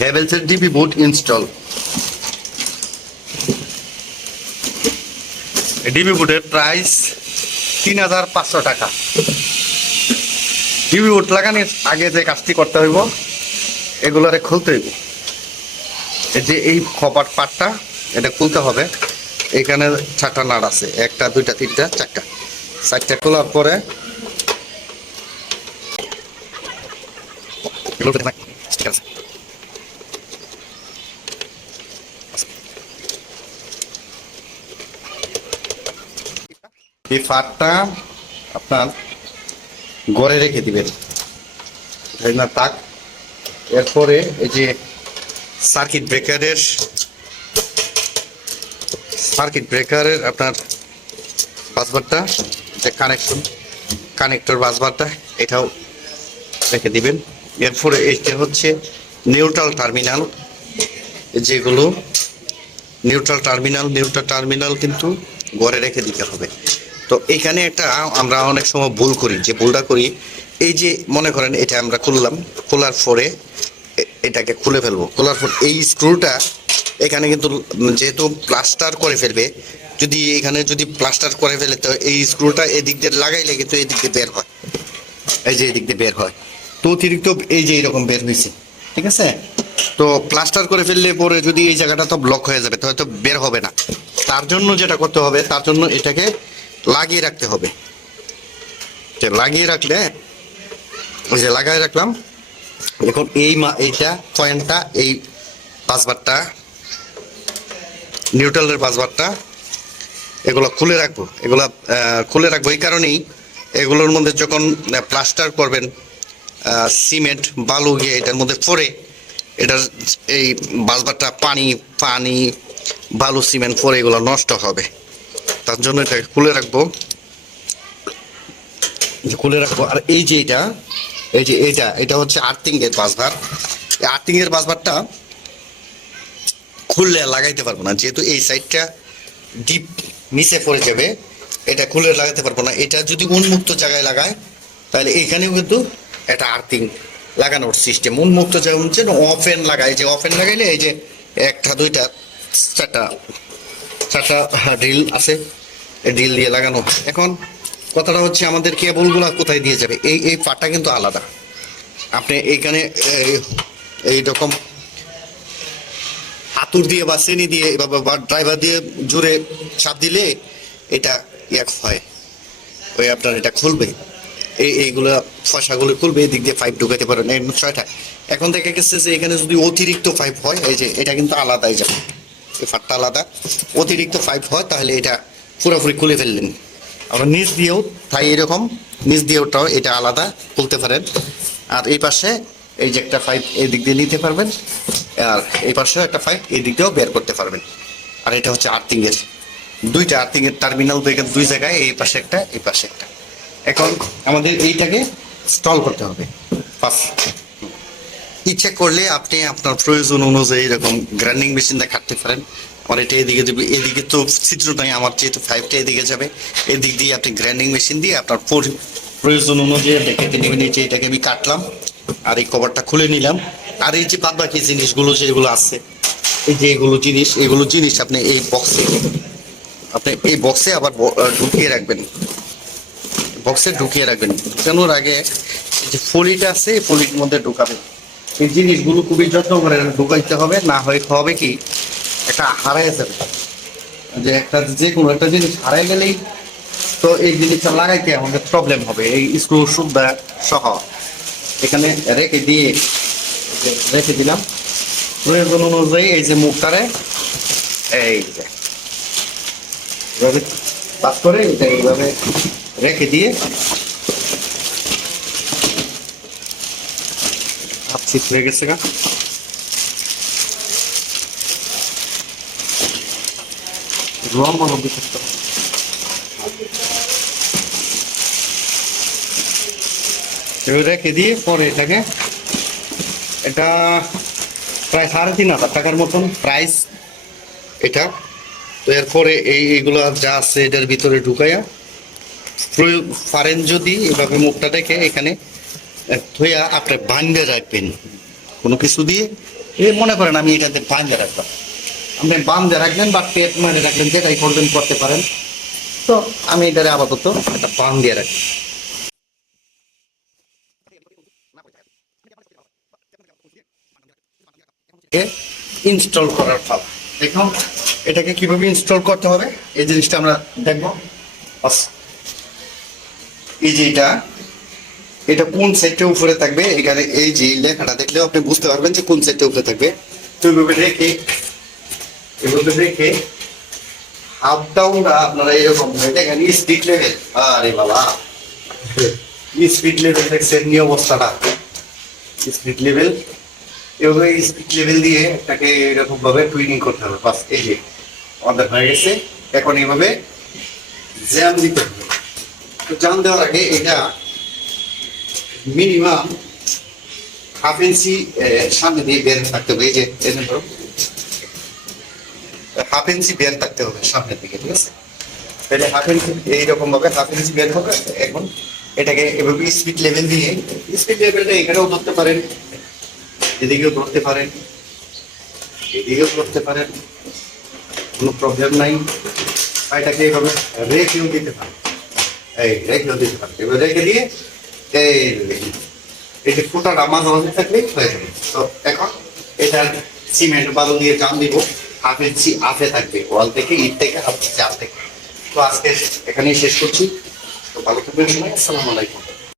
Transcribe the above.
হ্যাভেলসের DB boot install DB বুটের price তিন হাজার পাঁচশো টাকা। ডিবি বুট লাগানোর আগে যে কাজটি করতে হইব এগুলোরে খুলতে হইব। যে এই খপার পাটটা এটা খুলতে হবে। এখানে চারটা নাট আছে একটা দুইটা তিনটা চারটা। চারটা খোলার পরে এগুলো তো দেখাই, ঠিক আছে এই ফাটটা আপনার গড়ে রেখে দিবেন। না তাক এরপরে এই যে সার্কিট ব্রেকারের সার্কিট ব্রেকারের আপনার বাসবারটা, যে কানেকশন, কানেক্টর বাসবারটা, এটাও রেখে দিবেন। এরপরে এইটা হচ্ছে নিউট্রাল টার্মিনাল। যেগুলো নিউট্রাল টার্মিনাল নিউট্রাল টার্মিনাল কিন্তু গড়ে রেখে দিতে হবে। তো এখানে একটা আমরা অনেক সময় ভুল করি, যে ভুলটা করি, এই যে মনে করেন এটা আমরা খুললাম, খোলার পরে এটাকে খুলে ফেলব। খোলার পর এই স্ক্রুটা এখানে কিন্তু যেহেতু প্লাস্টার করে ফেলবে, যদি এখানে যদি প্লাস্টার করে ফেলে, তো এই স্ক্রুটা এদিক দিয়ে লাগাইলে কিন্তু এদিক দিয়ে বের হয়। এই যে এদিক দিয়ে বের হয়। তো অতিরিক্ত এই যে এরকম বের হয়েছে, ঠিক আছে? তো প্লাস্টার করে ফেললে পরে যদি এই জায়গাটা তো ব্লক হয়ে যাবে তো হয়তো বের হবে না। তার জন্য যেটা করতে হবে, তার জন্য এটাকে লাগিয়ে রাখতে হবে। লাগিয়ে রাখলে, ওই যে লাগাই রাখলাম এখন এই মা, এইটা কয়েনটা এই পাসবারটা নিউট্রালের পাসবারটা এগুলো খুলে রাখব। এগুলো খুলে রাখব এই কারণেই এগুলোর মধ্যে যখন প্লাস্টার করবেন সিমেন্ট বালু গিয়ে এটার মধ্যে পরে এটার এই বাসবারটা পানি পানি, বালু সিমেন্ট পরে এগুলো নষ্ট হবে। তার জন্য এটাকে খুলে রাখব। খুলে রাখব, আর এই যে এটা, এই যে এটা এটা হচ্ছে আর্থিং এর বাসবার এই আর্থিং এর বাসবারটা খুললে লাগাইতে পারব না, যেহেতু এই সাইডটা ডিপ নিচে পড়ে যাবে, এটা খুলে লাগাতে পারব না। এটা যদি উন্মুক্ত জায়গায় লাগায়, তাহলে এইখানেও কিন্তু এটা আর্থিং লাগানোর সিস্টেম উন্মুক্ত যেমন হচ্ছে অফেন লাগায় যে অফেন লাগাইলে এই যে একটা, দুইটা, চারটা চারটা ড্রিল আছে। ড্রিল দিয়ে লাগানো। এখন কথাটা হচ্ছে আমাদের কেবলগুলো কোথায় দিয়ে যাবে? এই এই পাটটা কিন্তু আলাদা। আপনি এইখানে, এই- এইরকম হাতুর দিয়ে বা শ্রেণি দিয়ে বা ড্রাইভার দিয়ে জুড়ে চাপ দিলে এটা এক হয়। ওই আপনার এটা খুলবে। এই, এইগুলো ফসাগুলো খুলবে, এদিক দিয়ে পাইপ ঢুকাতে পারেন ছয়টা। এখন দেখা গেছে যে এখানে যদি অতিরিক্ত পাইপ হয়, এই যে এটা কিন্তু আলাদাই যাবে। এই আলাদা। অতিরিক্ত পাইপ হয়, তাহলে এটা পুরোপুরি খুলে ফেললেন। আবার নিচ দিয়েও, তাই এরকম, নিচ দিয়েওটাও এটা আলাদা, খুলতে পারেন। আর এই পাশে এই যে একটা পাইপ এই দিক দিয়ে নিতে পারবেন, আর এই পাশেও একটা পাইপ এই দিক দিয়েও বের করতে পারবেন। আর এটা হচ্ছে আর্থিংয়ের দুইটা আর্থিং এর টার্মিনাল দুই জায়গায়, এই পাশে একটা, এই পাশে একটা। এখন আমাদের এইটাকে স্টল করতে হবে। ফার্স্ট ইচ্ছে করলে আপনি আপনার প্রয়োজন অনুযায়ী এরকম গ্রাইন্ডিং মেশিনটা কাটতে পারেন। আমার এটা এদিকে এদিকে তো ছিদ্র নাই আমার যেহেতু ফাইভটা এদিকে যাবে, এদিক দিয়ে আপনি গ্রাইন্ডিং মেশিন দিয়ে আপনার পরি- প্রয়োজন অনুযায়ী আপনি কেটে নেবেন। এটাকে আমি কাটলাম, আর এই কভারটা খুলে নিলাম। আর এই যে বাদ বাকি জিনিসগুলো যেগুলো আছে, এই যে এগুলো জিনিস এগুলো জিনিস আপনি এই বক্সে আপনি এই বক্সে আবার ঢুকিয়ে রাখবেন। বক্সে ঢুকিয়ে রাখবেন। ঢুকানোর আগে যে ফলিটা আছে, এই ফলির মধ্যে ঢুকাবেন। এই জিনিসগুলো খুবই যত্ন করে ঢুকাইতে হবে, না হয় হবে কি একটা হারাই যাবে। যে একটা, যে কোনো একটা জিনিস হারাই গেলেই তো এই জিনিসটা লাগাইতে আমাদের প্রবলেম হবে। এই স্ক্রু সুবিধা সহ। এখানে রেখে দিয়ে রেখে দিলাম। প্রয়োজন অনুযায়ী এই যে মুখটারে, এই যে এভাবে পাস করে এটা এইভাবে রেখে দিয়ে শীত হয়ে গেছে গা। রেখে দিয়ে পরে এটাকে এটা প্রায় সাড়ে তিন হাজার টাকার মতন প্রাইস এটা তো এরপরে এই এইগুলো যা আছে এটার ভিতরে ঢুকাইয়া প্রয়োগ পারেন যদি এভাবে মুখটা দেখে এখানে থইয়া আপনি বান্ধে রাখবেন। কোনো কিছু দিয়ে? এ, মনে করেন আমি এটাতে বান্ধে রাখলাম। আপনি বান্ধে রাখলেন বা পেট মারে রাখলেন যেটাই করবেন, করতে পারেন। তো আমি এটারে আপাতত একটা বান দিয়ে রাখি। ইনস্টল করার পালা দেখুন, এটাকে কীভাবে ইনস্টল করতে হবে? এই জিনিসটা আমরা দেখব। এই যে এটা এটা কোন সাইডটা উপরে থাকবে? এখানে এই যে লেখাটা দেখলেও আপনি বুঝতে পারবেন যে কোন সাইডটা উপরে থাকবে। তো এইভাবে রেখে, এভাবে রেখে হাফ ডাউনটা আপনারা এরকম এখানে স্পিড লেভেল আরে বাবা। স্পিড লেভেল দেখছেন নি অবস্থাটা। স্পিড লেভেল এভাবে স্পিড লেভেল দিয়ে এটাকে এরকম ভাবে টুইনিং করতে হবে। বাস, এই যে আমাদের হয়ে গেছে। এখন এইভাবে জ্যাম দিতে হবে। তো জ্যাম দেওয়ার আগে এটা মিনিমাম হাফ ইঞ্চি সামনে দিয়ে বের থাকতে হবে, এই যে হাফ ইঞ্চি বের থাকতে হবে সামনের দিকে, ঠিক আছে? তাহলে হাফ ইঞ্চি এইরকম ভাবে হাফ ইঞ্চি বের হবে, এখন এটাকে এভাবে স্পিড লেভেল দিয়ে স্পিড লেভেলটা এখানেও ধরতে পারেন। এদিকেও ধরতে পারেন, এদিকেও ধরতে পারেন, কোনো প্রবলেম নাই। এটাকে এইভাবে রেখেও দিতে পারেন। এই রেখেও দিতে পারেন। এবার রেখে দিয়ে এই এই যে ফুটাটা মাঝামাঝি মাঝে থাকলে হয়ে যাবে। তো এখন এটার সিমেন্ট বালু দিয়ে জাম দিব, হাফ ইঞ্চি আফে থাকবে, ওয়াল থেকে, ইট থেকে, হাফ ইঞ্চি আফ থেকে তো আজকে এখানেই শেষ করছি। তো ভালো থাকবেন আসসালামু আলাইকুম।